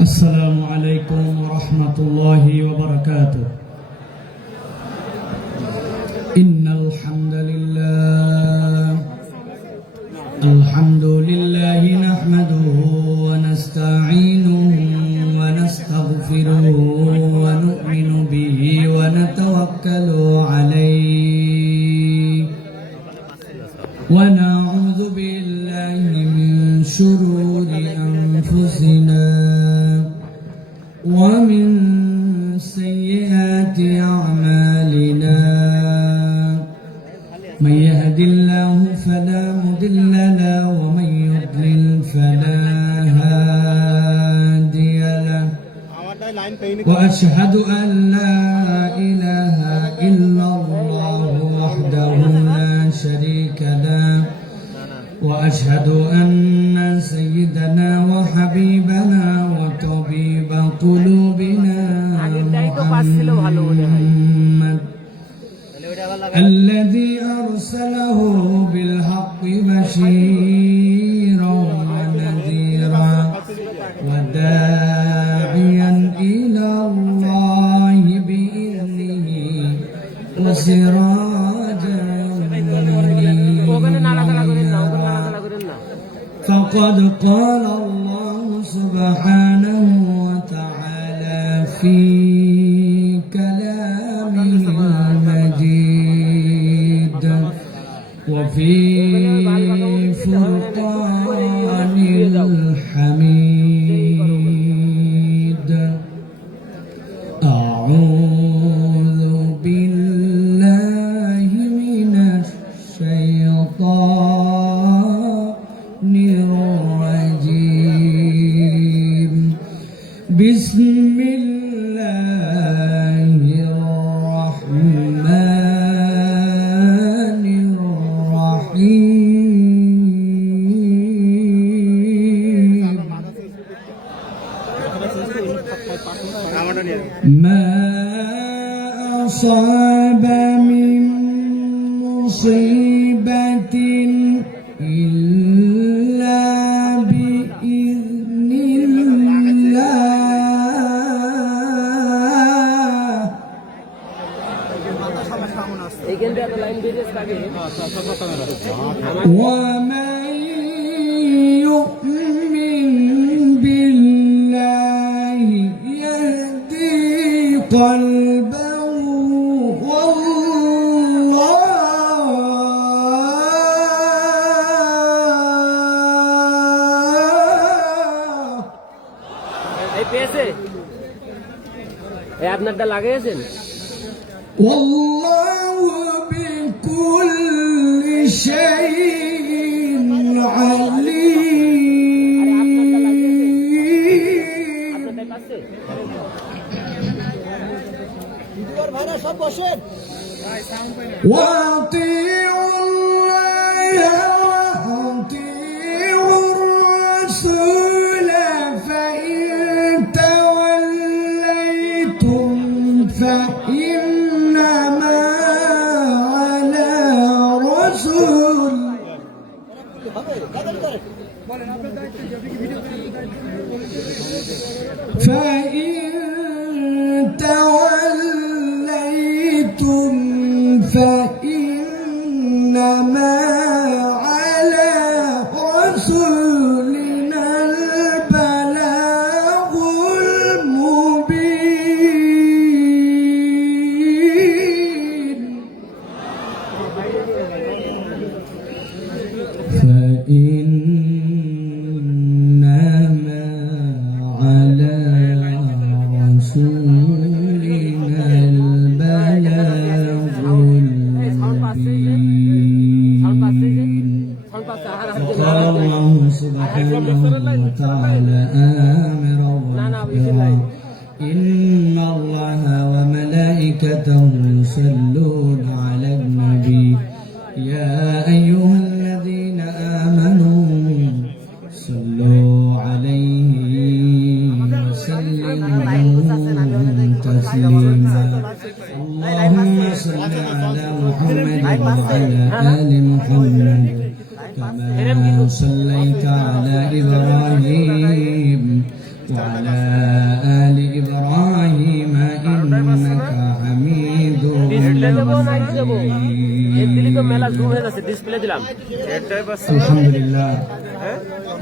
السلام عليكم ورحمة الله وبركاته. إن الحمد لله نحمده ونستعينه ونستغفره ونؤمن به ونتوكل عليه ونعوذ بالله من شرور أنفسنا ومن سيئات أعمالنا. من يهد الله فلا مضل له ومن يضلل فلا هادي له وأشهد أن لا إله إلا الله وحده لا شريك له وأشهد أن سيدنا وحبيبنا وطبيب قلوبنا محمد الذي أرسله بالحق بشيرا ونذيرا وداعيا إلى الله بإذنه وسراجا منيرا. فقد قال الله سبحانه وتعالى في كلامه المجيد وفي فرقان الحميد. أعوذ بالله من الشيطان الرجيم. بسم الله الرحمن الرحيم. ما أصاب من مصيبة إلا بإذن الله ومن يؤمن بالله يهدي قلبه আপনারটা লাগাইছেন والله بكل شيء عليم. وأطيعوا الله وأطيعوا الرسول فإن توليتم فإنما على رسول فإن توليتم فإنما على رسولنا البلاغ المبين. فإنما على رسولنا البلاغ المبين. قال الله سبحانه وتعالى آمرا ومخبرا إن الله وملائكته يصلون على النبي يا أيها الذين آمنوا صلوا عليه وسلموا تسليما. اللهم صل على محمد وعلى آل محمد كما صليت على إبراهيم وعلى آل إبراهيم إنك حميد مجيد আলহামদুলিল্লাহ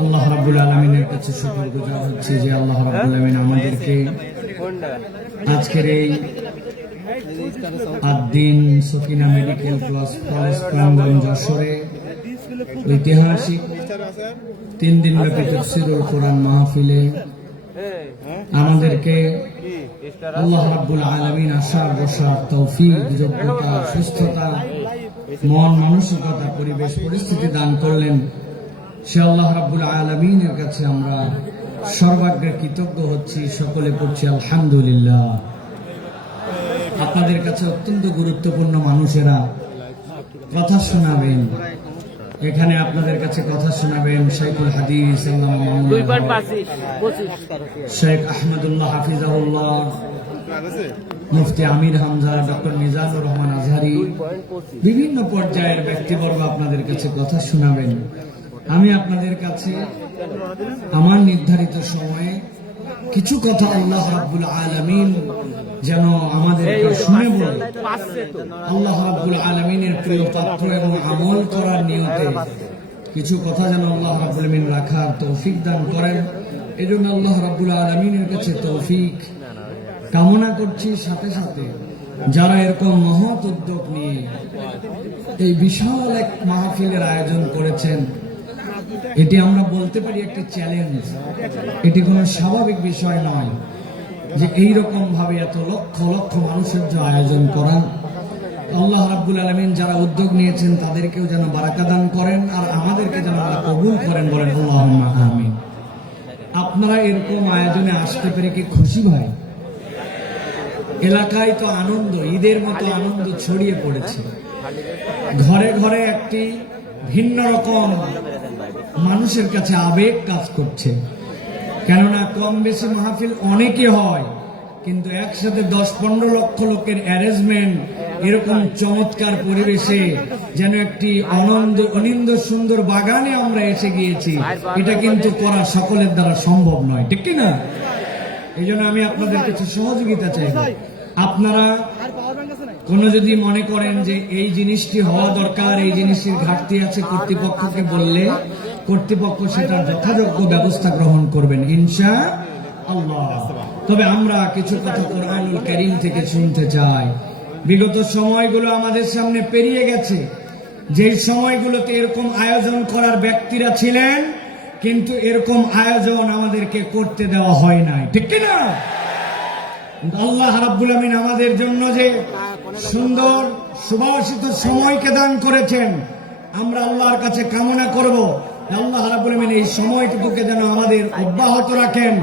আল্লাহ রাব্বুল আলামিনের কাছে শুকরগুজার হচ্ছি যে আল্লাহ রাব্বুল আলামিন আমাদেরকে আজকের এই আদ্দিন সকিনা মেডিকেল কলেজ প্রাঙ্গণ যশোরে ঐতিহাসিক 3 দিন ব্যাপী তাফসীরুল কোরআন মাহফিলে আমাদেরকে আল্লাহ রাব্বুল আলামিন আশার বসার তৌফিক, যোগ্যতা, সুস্থতা, মন মানসিকতা, পরিবেশ পরিস্থিতি দান করলেন। সে আল্লাহ রাব্বুল আলামিনের কাছে আমরা সর্বাগ্রে কৃতজ্ঞ হচ্ছি। সকলে পড়ছি আলহামদুলিল্লাহ। আপনাদের কাছে অত্যন্ত গুরুত্বপূর্ণ মানুষেরা কথা শোনাবেন। এখানে আপনাদের কাছে কথা শোনাবেন শাইখুল হাদিস আল্লামা শেখ আহমদুল্লাহ হাফিজাহুল্লাহ, মুফতি আমির হামজা, ডক্টর মিজানুর রহমান আজহারি, বিভিন্ন পর্যায়ের ব্যক্তিবর্গ আপনাদের কাছে কথা শোনাবেন। আমি আপনাদের কাছে আমার নির্ধারিত সময়ে কিছু কথা আল্লাহ রাব্বুল আলামিন যেন আমাদেরকে শুনে বলে আল্লাহ রাব্বুল আলামিনের প্রিয় পাত্র এবং আমল করার নিয়তে কিছু কথা যেন আল্লাহ রাব্বুল আলামিন রাখার তৌফিক দান করেন। এজন্য আল্লাহ রাব্বুল আলামিনের কাছে তৌফিক কামনা করছি। সাথে সাথে যারা এরকম মহৎ উদ্যোগ নিয়ে এই বিশাল এক মাহফিলের আয়োজন করেছেন, এটি আমরা বলতে পারি একটি চ্যালেঞ্জ। এটি কোনো স্বাভাবিক বিষয় নয় যে এইরকম ভাবে এত লক্ষ লক্ষ মানুষের যে আয়োজন করা। আল্লাহ রাব্বুল আলামিন যারা উদ্যোগ নিয়েছেন তাদেরকেও যেন বারাকা দান করেন, আর আমাদেরকে যেন আল্লাহ কবুল করেন, বলেন আল্লাহুম্মা আমিন। আপনারা এরকম আয়োজনে আসতে পেরে কি খুশি ভাই? এলাকায় তো আনন্দ, ঈদের মতো আনন্দ ছড়িয়ে পড়েছে। ঘরে ঘরে একটি ভিন্ন রকম মানুষের কাছে আবেগ কাজ করছে। কেননা কম বেশি মাহফিল অনেকে হয়, কিন্তু একসাথে 10-15 লক্ষ লোকের অ্যারেঞ্জমেন্ট এরকম চমৎকার পরিবেশে যেন একটি অনিন্দ সুন্দর বাগানে আমরা এসে গিয়েছি, এটা কিন্তু করা সকলের দ্বারা সম্ভব নয়, ঠিক কি না? এই জন্য আমি আপনাদের কিছু সহযোগিতা চাইব। আপনারা কোনো যদি মনে করেন যে এই জিনিসটি হওয়া দরকার, এই জিনিসটির ঘাটতি আছে, কর্তৃপক্ষকে বললে কর্তৃপক্ষ সেটার যথাযোগ্য ব্যবস্থা গ্রহণ করবেন ইনশাআল্লাহ। তবে আমরা কিছু কথা কোরআনুল কারীম থেকে শুনতে চাই। বিগত সময়গুলো আমাদের সামনে পেরিয়ে গেছে, যেই সময়গুলোতে এরকম আয়োজন করার ব্যক্তিরা ছিলেন, কিন্তু এরকম আয়োজন আমাদেরকে করতে দেওয়া হয় নাই, ঠিক কিনা? আল্লাহ রাব্বুল আমিন আমাদের জন্য যে সুন্দর সুভাষিত সময়কে দান করেছেন, আমরা আল্লাহর কাছে কামনা করব আল্লাহ রাব্বুল আমিন এই সময়টুকুকে যেন আমাদের অব্যাহত রাখেন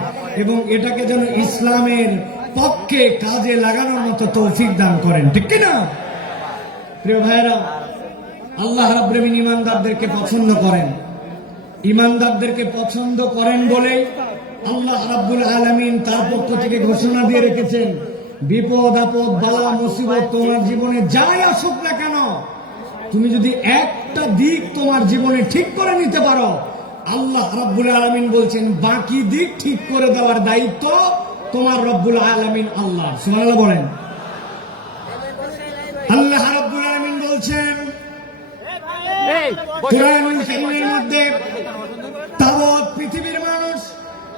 এবং এটাকে যেন ইসলামের পক্ষে কাজে লাগানোর মতো তৌফিক দান করেন, ঠিক কিনা? প্রিয় ভাইরা, আল্লাহ রাব্বুল আমিন ইমানদারদেরকে পছন্দ করেন। ইমানদারদেরকে পছন্দ করেন বলে আল্লাহ রাব্বুল আলামিন তার পক্ষ থেকে ঘোষণা দিয়ে রেখেছেন, বিপদ আপদ বালা মুসিবত তোমার জীবনে যাই আসুক না কেন, তুমি যদি একটা দিক তোমার জীবনে ঠিক করে নিতে পারো, আল্লাহ রাব্বুল আলামিন বলছেন বাকি দিক ঠিক করে দেওয়ার দায়িত্ব তোমার রব্বুল আলামিন আল্লাহ। সুবহানাল্লাহ বলেন। আল্লাহ রাব্বুল আলামিন বলছেন কুরআনুল কারীমের মধ্যে, তাবৎ পৃথিবীর মানুষ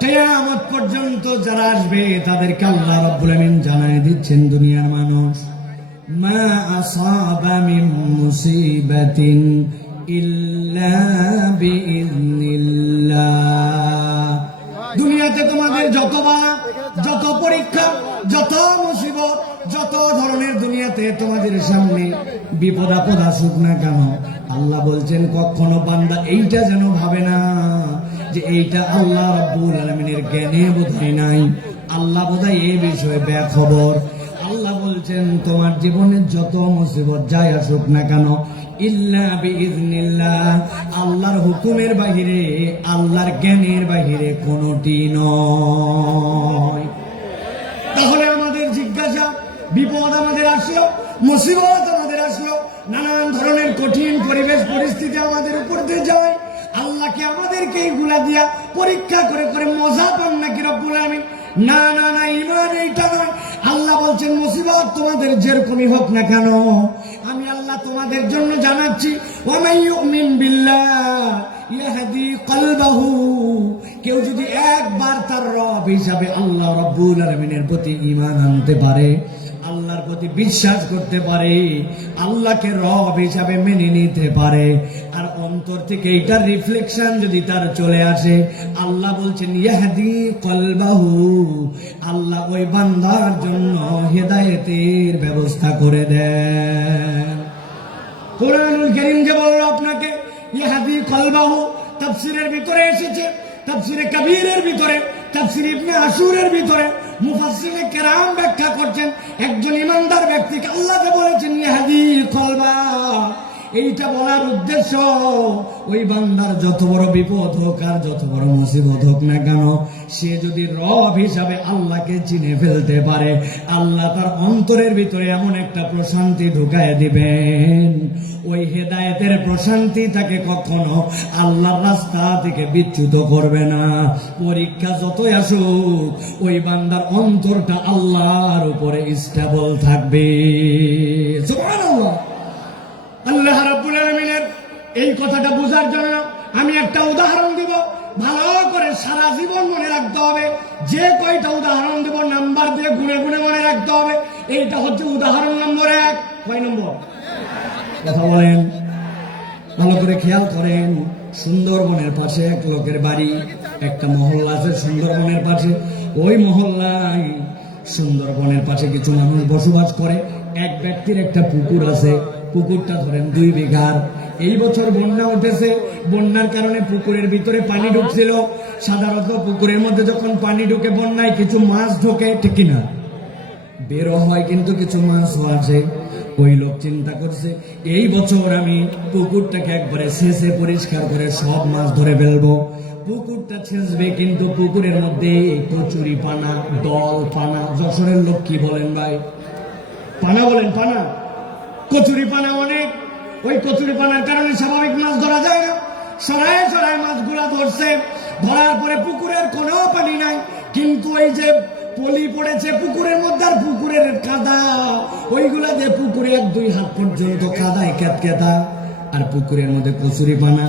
কিয়ামত পর্যন্ত যারা আসবে তাদেরকে আল্লাহ রাব্বুল আলামিন জানায় দিচ্ছেন, দুনিয়ার মানুষ, মা আসাবা মিন মুসিবাতিন ইল্লা বিইذনিল্লাহ। দুনিয়াতে তোমাদের যতবার যত পরীক্ষা, যত মুসিবত, যত ধরনের দুনিয়াতে তোমাদের সামনে বিপদ আপদ আসুক না কেন, আল্লাহ বলছেন কখনো বান্দা এইটা যেন ভাবে না যে এইটা আল্লাহ রাব্বুল আলামিনের জ্ঞানে বোধহয় নাই, আল্লাহ বোধহয় এই বিষয়ে বেখবর। আল্লাহ বলছেন তোমার জীবনে যত মুসিবত যাই আসুক না কেন, ইল্লা বিইذনিল্লাহ, আল্লাহর হুকুমের বাহিরে, আল্লাহর জ্ঞানের বাহিরে কোনটি নয়। তাহলে আমাদের জিজ্ঞাসা, বিপদ আমাদের আসলো, মুসিবত আমাদের আসলো, নানান ধরনের কঠিন পরিবেশ পরিস্থিতি আমাদের উপর দিয়ে যায়, আল্লাহকে আমাদেরকে এইগুলা দিয়া পরীক্ষা করে করে মজা পান নাকি রাব্বুল আলামিন না না না, ঈমান এইটা নয়। আল্লাহ বলছেন মুসিবত তোমাদের যেরকমই হোক না কেন, আমি আল্লাহ তোমাদের জন্য জানাচ্ছি, ওয়া মান ইউমিন বিল্লাহ ইয়াহদি কলবাহু, কেউ যদি একবার তার রব হিসাবে আল্লাহ রাব্বুল আলামিনের প্রতি ঈমান আনতে পারে, আল্লাহর প্রতি বিশ্বাস করতে পারে, আল্লাহকে রব হিসাবে মেনে নিতে পারে, আর অন্তর থেকে এইটার রিফ্লেকশন যদি তার চলে আসে, আল্লাহ বলছেন ইয়াহদি কলবাহু, আল্লাহ ওই বান্দার জন্য হেদায়েতের ব্যবস্থা করে দেন। কোরআনুল কারীম যে বলল আপনাকে ইয়াহদি কলবাহু, তাফসীরের ভিতরে এসেছে, তাফসীরে কবীরের ভিতরে, তাফসীর ইবনে আশুরের ভিতরে মুফাসসিরে কেরাম ব্যাখ্যা করছেন, একজন ইমানদার ব্যক্তিকে আল্লাহ যে বলেছেন ইয়াহদি কলবা, এইটা বলার উদ্দেশ্য ওই বান্দার যত বড় বিপদ হোক আর যত বড় মুসিবত হোক না কেন, সে যদি রব হিসাবে আল্লাহকে চিনে ফেলতে পারে, আল্লাহ তার অন্তরের ভিতরে এমন একটা প্রশান্তি ঢুকায় দিবেন, ওই হেদায়েতের প্রশান্তি তাকে কখনো আল্লাহর রাস্তা থেকে বিচ্যুত করবে না। পরীক্ষা যতই আসুক, ওই বান্দার অন্তরটা আল্লাহর উপরে স্টেবল থাকবে। সুবহানাল্লাহ। আল্লাহ রাব্বুল আলামিনের এই কথাটা বোঝার জন্য আমি একটা উদাহরণ দিব, ভালো করে সারা জীবন মনে রাখতে হবে। যে কয়টা উদাহরণ দিব নাম্বার দিয়ে গুনে গুনে মনে রাখতে হবে। এইটা হচ্ছে উদাহরণ নম্বর 1। কয় নম্বর? কথা বলেন, ভালো করে খেয়াল করেন। সুন্দরবনের পাশে এক লোকের বাড়ি, একটা মহল্লা আছে সুন্দরবনের পাশে। ওই মহল্লায় সুন্দরবনের পাশে কিছু মানুষ বসবাস করে। এক ব্যক্তির একটা পুকুর আছে, পুকুরটা ধরেন 2 বিঘার। এই বছর বন্যা উঠেছে, বন্যার কারণে পুকুরের ভিতরে পানি ঢুকছিল। সাধারণত পুকুরের মধ্যে যখন পানি ঢুকে বন্যায় কিছু মাছ ঢোকে, ঠিক কিনা? বেরো হয়, কিন্তু কিছু মাছও আছে। ওই লোক চিন্তা করছে, এই বছর আমি পুকুরটাকে একবারে ছেঁচে পরিষ্কার করে সব মাছ ধরে ফেলবো। পুকুরটা ছেঁচবে, কিন্তু পুকুরের মধ্যে কচুরি পানা, দল পানা, যশোরের লোক কি বলেন ভাই? পানা বলেন, পানা, কচুরি পানা অনেক। ওই কচুরি পানার কারণে স্বাভাবিক মাছ ধরা যায় না। সরায় সরায় মাছগুলা ধরছে, ধরার পরে পুকুরের কোনো পানি নাই, কিন্তু ওই যে পলি পড়েছে পুকুরের মধ্যে, আর পুকুরের কাদা, ওইগুলা যে পুকুরে 1-2 হাত পর্যন্ত কাদায় ক্যাতকেতা, আর পুকুরের মধ্যে কচুরি পানা।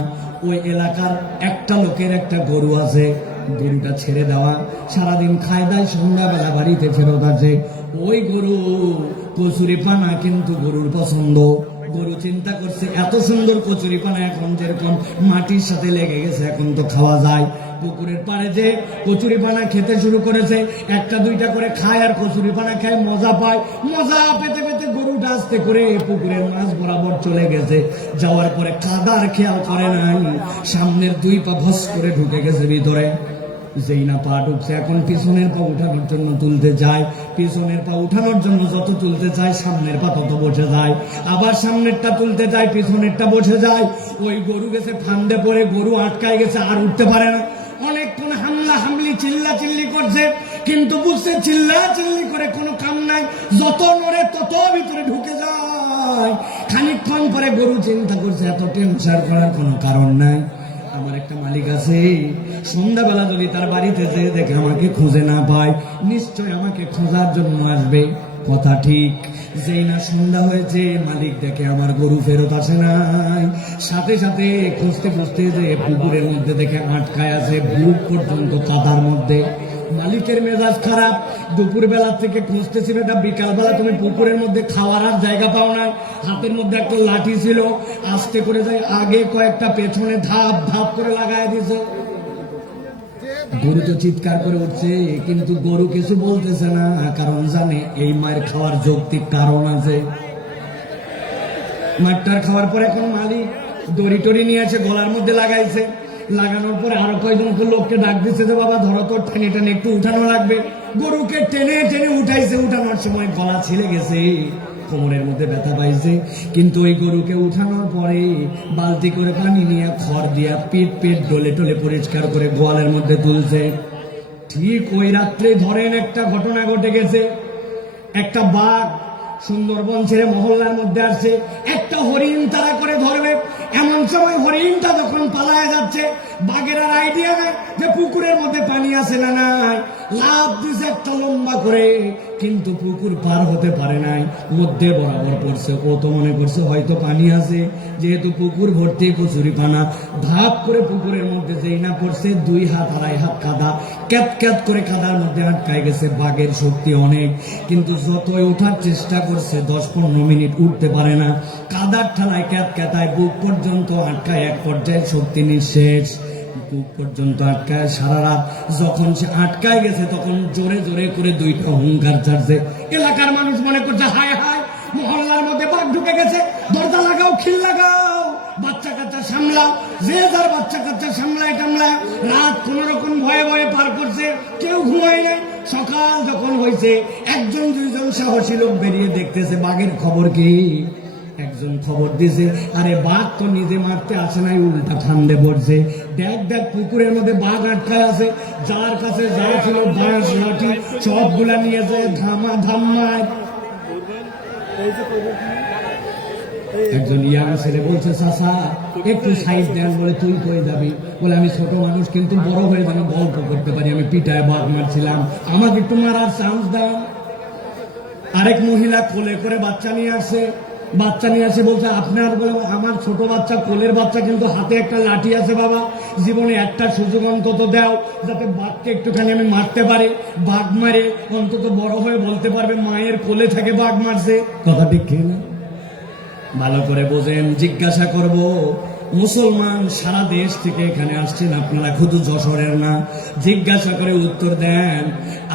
ওই এলাকার একটা লোকের একটা গরু আছে, গরুটা ছেড়ে দেওয়া, সারাদিন খায় দায়, সন্ধ্যাবেলা বাড়িতে ফেরত আছে। ওই গরু কচুরি পানা কিন্তু গরুর পছন্দ। গরু চিন্তা করছে, এত সুন্দর কচুরি পানা এখন যেরকম মাটির সাথে লেগে গেছে, এখন তো খাওয়া যায়। পুকুরের পাড়ে যে কচুরি পানা খেতে শুরু করেছে, 1-2টা করে খায়, আর কচুরি পানা খায়, মজা পায়। মজা পেতে পেতে গরুটা আস্তে করে পুকুরের মাছ বরাবর চলে গেছে। যাওয়ার পরে কাদার খেয়াল করে নাই, সামনের 2 পা ভস করে ঢুকে গেছে ভিতরে। যেই না পা ঢুকছে, এখন পিছনের পা উঠানোর জন্য তুলতে যায়। পিছনের পা উঠানোর জন্য যত তুলতে চায়, সামনের পা তত বসে যায়। আবার সামনেরটা তুলতে যায়, পিছনেরটা বসে যায়। ওই গরু গেছে ফান্দে পড়ে, গরু আটকায় গেছে, আর উঠতে পারে না। অনেকক্ষণ হামলা হামলি, চিল্লা চিল্লি করছে, কিন্তু বুঝছে চিল্লা চিল্লি করে কোনো কাম নাই। যত নড়ে তত ভিতরে ঢুকে যায়। খানিকক্ষণ পরে গরু চিন্তা করছে, এত টেনশন করার কোনো কারণ নাই। আমার একটা মালিক আছে, সন্ধ্যাবেলা যদি তার বাড়িতে যেয়ে দেখে আমাকে খুঁজে না পায়, নিশ্চয় আমাকে খোঁজার জন্য আসবে। কথা ঠিক। যেই না সন্ধ্যা হয়েছে, মালিক দেখে আমার গরু ফেরত আসে নাই। সাথে সাথে খুঁজতে খুঁজতে যে পুকুরের মধ্যে দেখে আটকায় আছে, বুক পর্যন্ত কাদার মধ্যে। মালিকের মেজাজ খারাপ। দুপুর বেলা থেকে খুঁজতেছিল, এটা বিকালবেলা তুমি পুকুরের মধ্যে খাওয়ার আর জায়গা পাও না। হাতের মধ্যে একটা লাঠি ছিল, আস্তে করে যায় আগে কয়েকটা, পেছনে ধাপ ধাপ করে লাগায় দিছ। গরু তো চিৎকার করে উঠছে, কিন্তু গরু কিছু বলতেছে না, কারণ জানে এই মায়ের খাওয়ার যৌক্তিক কারণ আছে। মাঠটার খাওয়ার পরে এখন মালিক দড়ি টড়ি নিয়ে আছে, গলার মধ্যে লাগাইছে। লাগানোর পরে আরো কয়েকজন লোককে ডাক দিচ্ছে যে বাবা ধরো তো, টেনে টেনে একটু উঠানো লাগবে। গরুকে টেনে টেনে উঠাইছে, উঠানোর সময় গলা ছিলে গেছে, কোমরের মধ্যে ব্যথা পাইছে। কিন্তু ওই গরুকে উঠানোর পরে বালতি করে পানি নিয়ে খড় দিয়া পেট পেট ডলে টলে পরিষ্কার করে গোয়ালের মধ্যে তুলছে। ঠিক ওই রাত্রে ধরেন একটা ঘটনা ঘটে গেছে। একটা বাঘ সুন্দরবন ছেড়ে মহল্লার মধ্যে আসছে, একটা হরিণ তারা করে ধরবে। এমন সময় হরিণটা যখন পালায় যাচ্ছে, বাঘের আর আইডিয়া নেই যে পুকুরের মধ্যে পানি আছে না নাই, লাভ দিছে একটা লম্বা করে, কিন্তু পুকুর পার হতে পারে নাই, মধ্যে বরাবর পড়ছে। ও তো মনে করছে হয়তো পানি আছে, যেহেতু পুকুর ভর্তি কচুরি পানা, ধাপ করে পুকুরের মধ্যে যেই না পড়ছে, 2 হাত 2.5 হাত কাদা, ক্যাত ক্যাত করে কাদার মধ্যে আটকায় গেছে। বাঘের শক্তি অনেক, কিন্তু যতই ওঠার চেষ্টা করছে 10-15 মিনিট উঠতে পারে না। কাদার ঠালায় ক্যাত ক্যাতায় বুক পর্যন্ত আটকায়, এক পর্যায়ে শক্তি নিঃশেষ, বুক পর্যন্ত আটকায়। সারা রাত যখন সে আটকায় গেছে, তখন জোরে জোরে করে 2টা হুঙ্কার ছাড়ছে। এলাকার মানুষ মনে করছে হায় হায়, মহল্লার মধ্যে বাঘ ঢুকে গেছে, দরজা লাগাও, খিল লাগাও, বাচ্চা কাচ্চা সামলাও, যে যার বাচ্চা কাচ্চা সামলায় টামলায় রাত কোন রকম ভয়ে ভয়ে পার করছে, কেউ ঘুমায় নাই। সকাল যখন হয়েছে, 1-2জন সাহসী লোক বেরিয়ে দেখতেছে বাঘের খবর কি। একজন খবর দিছে, আরে বাঘ তো নিজে মারতে আসে নাই, উল্টা ঠান্ডে পড়ছে। দেখ দেখ পুকুরের মধ্যে বাঘ আটকায় আছে, যার কাছে যা ছিল বাঁশ লাঠি সবগুলা নিয়ে যায়, ধামা ধাম্মায়। একজন ইয়াং ছেলে বলছে, চাচা একটু সাইড দেন। বলে তুই কই যাবি? বলে আমি ছোট মানুষ, কিন্তু বড় হয়ে যেন গল্প করতে পারি, আমি পিটায় বাঘ মারছিলাম, আমাকে একটু মারার চান্স দাও। আরেক মহিলা কোলে করে বাচ্চা নিয়ে আসে, বাচ্চা নিয়ে আসে বলছে আপনার, বলে আমার ছোট বাচ্চা, কোলের বাচ্চা, কিন্তু হাতে একটা লাঠি আছে বাবা, জীবনে একটা সুযোগ অন্তত দাও, যাতে বাঘকে একটুখানি আমি মারতে পারি। বাঘ মারে অন্তত বড় হয়ে বলতে পারবে মায়ের কোলে থেকে বাঘ মারছে। কথা ঠিক না? ভালো করে বোঝেন, জিজ্ঞাসা করব, মুসলমান সারা দেশ থেকে এখানে আসছেন আপনারা, শুধু যশোরের না। জিজ্ঞাসা করে উত্তর দেন,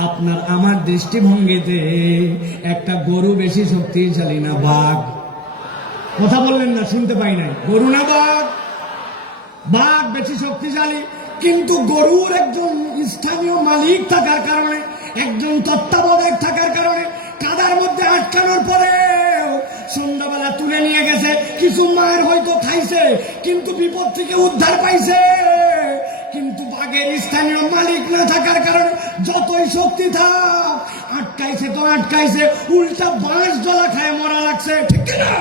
আপনার আমার দৃষ্টিভঙ্গিতে একটা গরু বেশি শক্তিশালী না বাঘ? কথা বললেন না, শুনতে পাই নাই। গরু না বাঘ? বাঘ বেশি শক্তিশালী, কিন্তু গরুর একজন স্থানীয় মালিক থাকার কারণে, একজন তত্ত্বাবধায়ক থাকার কারণে, কাদার মধ্যে আটকানোর পরে সন্ধ্যাবেলা তুলে নিয়ে গেছে। কিছু মায়ের হয়তো খাইছে, কিন্তু বিপদ থেকে উদ্ধার পাইছে। কিন্তু বাঘের স্থানীয় মালিক না থাকার কারণে যতই শক্তি থাক, আটকাইছে তো আটকাইছে, উল্টা বাঁশ জলা খায় মরা লাগছে। ঠিক না?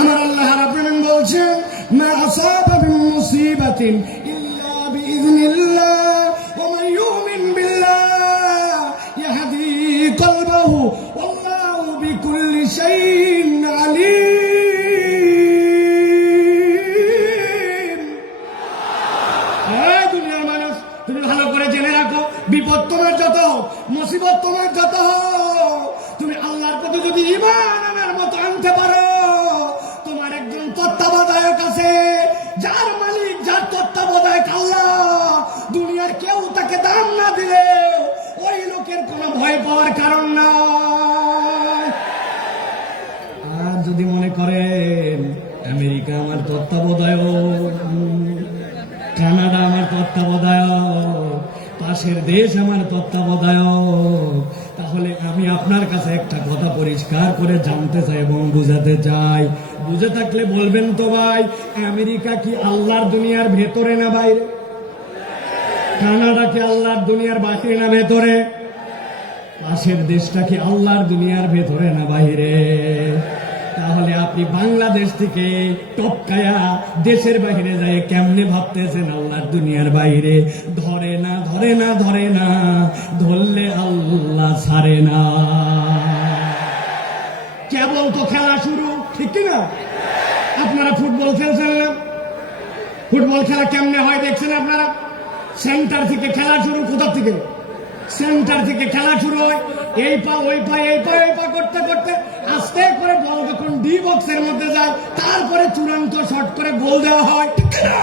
আমার আল্লাহ রাব্বুল আলামিন বলছেন, মা আসাবা মিন মুসিবাতিন ইল্লা বিইذনিল্লাহ ওয়া মান ইউমিন বিল্লাহ ইয়াহদি কলবাহু ওয়াল্লাহু বিকুল্লি শাইইন আলীম। এই দুনিয়ার মানুষ, তুমি ভালো করে জেনে রাখো, বিপদ তোমার যত, মুসিবত তোমার যত, তুমি আল্লাহর প্রতি যদি ঈমান আনার মতো আনতে পারো, তোমার একজন তত্ত্বাবধায়ক আছে, যার মালিক, যার তত্ত্বাবধায়ক আল্লাহ। দুনিয়ার কেউ তাকে দাম না দিলে ওই লোকের কোনো ভয় পাওয়ার কারণ নাই। আর যদি মনে করেন আমেরিকা আমার তত্ত্বাবধায়ক, কানাডা আমার তত্ত্বাবধায়ক, পাশের দেশ আমার তত্ত্বাবধায়ক, তাহলে আমি আপনার কাছে একটা কথা পরিষ্কার করে জানতে চাই এবং বুঝাতে চাই। বুঝে থাকলে বলবেন তো ভাই, আমেরিকা কি আল্লাহর দুনিয়ার ভেতরে না বাইরে? কানাডা কি আল্লাহর দুনিয়ার বাইরে না ভেতরে? পাশের দেশটা কি আল্লাহর দুনিয়ার ভেতরে না বাইরে? তাহলে আপনি বাংলাদেশ থেকে টপকায়া দেশের বাইরে যায় কেমনে ভাবতেছেন আল্লাহর দুনিয়ার বাইরে? ধরে না, ধরে না, ধরে না, ধরলে আল্লাহ ছাড়ে না। কেবল তো খেলা শুরু, ঠিক কিনা? আপনারা ফুটবল খেলছেন না? ফুটবল খেলা কেমনে হয় দেখছেন আপনারা? সেন্টার থেকে খেলা শুরু। কোথা থেকে? সেন্টার থেকে খেলা শুরু হয়, এই পা ওই পা, এই পা ওই পা করতে করতে আস্তে করে বল যখন ডি বক্সের মধ্যে যায়, তারপরে চূড়ান্ত শট করে গোল দেওয়া হয়, ঠিক না?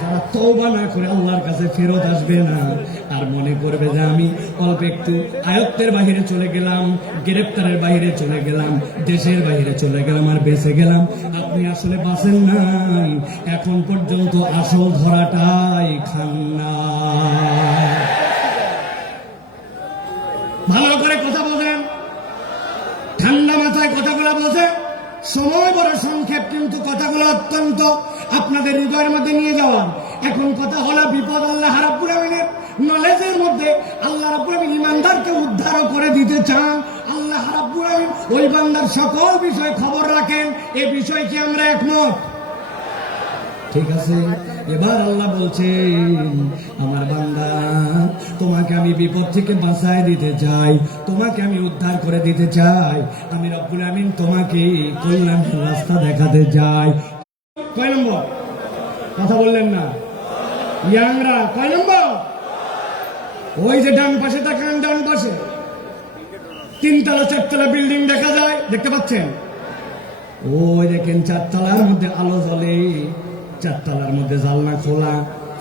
যারা তওবা না করে আল্লাহর কাছে ফেরত আসবে না, আর মনে করবে যে আমি অল্প একটু আয়ত্তের বাহিরে চলে গেলাম, গ্রেপ্তারের বাহিরে চলে গেলাম, দেশের বাহিরে চলে গেলাম, আর বেঁচে গেলাম, আপনি আসলে বাঁচেন নাই। এখন পর্যন্ত আসল ধরাটাই খান না। ভালো করে কথা বলেন, ঠান্ডা মাথায় কথাগুলো বোঝে। সময় বড় সংক্ষেপ, কিন্তু কথাগুলো অত্যন্ত আপনাদের হৃদয়ের মধ্যে নিয়ে যাওয়া। এখন কথা হলো বিপদ আল্লাহ রাব্বুল আলামিনের নলেজের মধ্যে। আল্লাহ রাব্বুল আলামিন ইমানদারকে উদ্ধার করে দিতে চান। আল্লাহ রাব্বুল আলামিন ওই বান্দার সকল বিষয় খবর রাখেন। এ বিষয়ে কি আমরা একমত? ঠিক আছে। এবার আল্লাহ বলছেন, আমার বান্দা, তোমাকে আমি বিপদ থেকে বাঁচায় দিতে চাই, তোমাকে আমি উদ্ধার করে দিতে চাই, আমি রব্বুল আমিন তোমাকে কল্যাণের রাস্তা দেখাতে চাই। কয় নম্বর? কথা বললেন না ইয়াংরা, কয় নম্বর? ওই যে ডান পাশে তাকান, ডান পাশে 3 তলা 4 তলা বিল্ডিং দেখা যায়, দেখতে পাচ্ছেন? ওই দেখেন 4 তলার মধ্যে আলো জ্বলে, 4 তলার মধ্যে জানলা খোলা,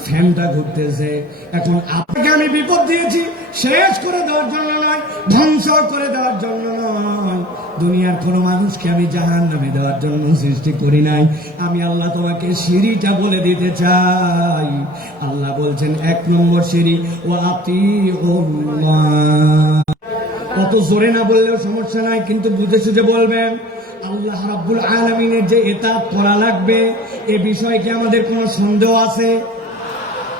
ফ্যানটা ঘুরতেছে। এখন আপনাকে আমি বিপদ দিয়েছি শেষ করে দেওয়ার জন্য নয়, ধ্বংস করে দেওয়ার জন্য নয়, দুনিয়ার কোন মানুষকে আমি জাহান্নামে দেওয়ার জন্য সৃষ্টি করি নাই। আমি আল্লাহ তোমাকে সিঁড়িটা বলে দিতে চাই। আল্লাহ বলছেন 1 নম্বর সিঁড়ি, ও আতিউল্লাহ। অত জোরে না বললেও সমস্যা নাই, কিন্তু বুঝে সুঝে বলবেন। আল্লাহ রাব্বুল আলামিনের যে ইতাআত করা লাগবে, এ বিষয়ে কি আমাদের কোনো সন্দেহ আছে?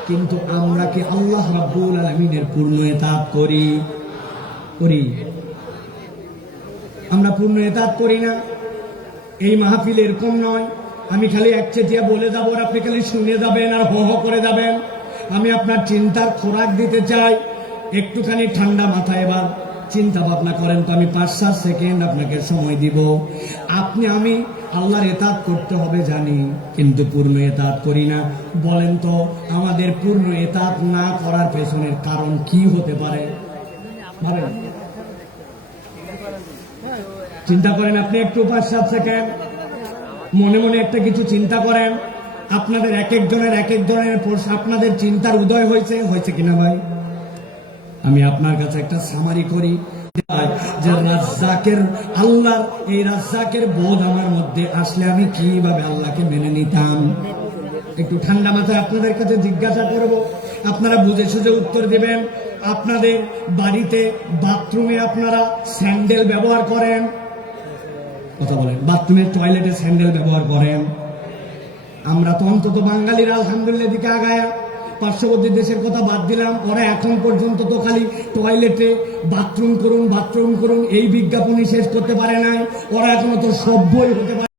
কিন্তু আমরা কি আল্লাহ রাব্বুল আলামিনের পূর্ণ ইতাআত করি? আমরা পূর্ণ ইতাআত করি না। এই মাহফিল এরকম নয় আমি খালি একচেটিয়া বলে যাবো আর আপনি খালি শুনে যাবেন আর হো হো করে যাবেন। আমি আপনার চিন্তার খোরাক দিতে চাই। একটুখানি ঠান্ডা মাথায় এবার চিন্তা ভাবনা করেন তো। আমি 5-7 সেকেন্ড আপনাকে সময় দিব। আমি আল্লাহর ইতাআত করতে হবে জানি, কিন্তু পূর্ণ ইতাআত করি না। বলেন তো আমাদের পূর্ণ ইতাআত না করার পেছনের কারণ কি হতে পারে? চিন্তা করেন আপনি একটু 5-7 সেকেন্ড মনে মনে একটা কিছু চিন্তা করেন। আপনাদের এক এক ধরনের আপনাদের চিন্তার উদয় হয়েছে কিনা ভাই? আমি আপনার কাছে একটা সামারি করি যে রাজ্জাকের, আল্লাহর এই রাজ্জাকের বোধ আমার মধ্যে আসলে আমি কিভাবে আল্লাহকে মেনে নিতাম। একটু ঠান্ডা মাথায় আপনাদের কাছে জিজ্ঞাসা করব, আপনারা বুঝে সুঝে উত্তর দিবেন। আপনাদের বাড়িতে বাথরুমে আপনারা স্যান্ডেল ব্যবহার করেন? কথা বলেন। বাথরুমের টয়লেটে স্যান্ডেল ব্যবহার করেন? আমরা তো অন্তত বাঙালিরা আলহামদুলিল্লাহ দিকে আগায়া, পার্শ্ববর্তী দেশের কথা বাদ দিলাম, ওরা এখন পর্যন্ত তো খালি টয়লেটে বাথরুম করুন এই বিজ্ঞাপনই শেষ করতে পারে নাই। ওরা এখনো তো সভ্যই হতে পারে।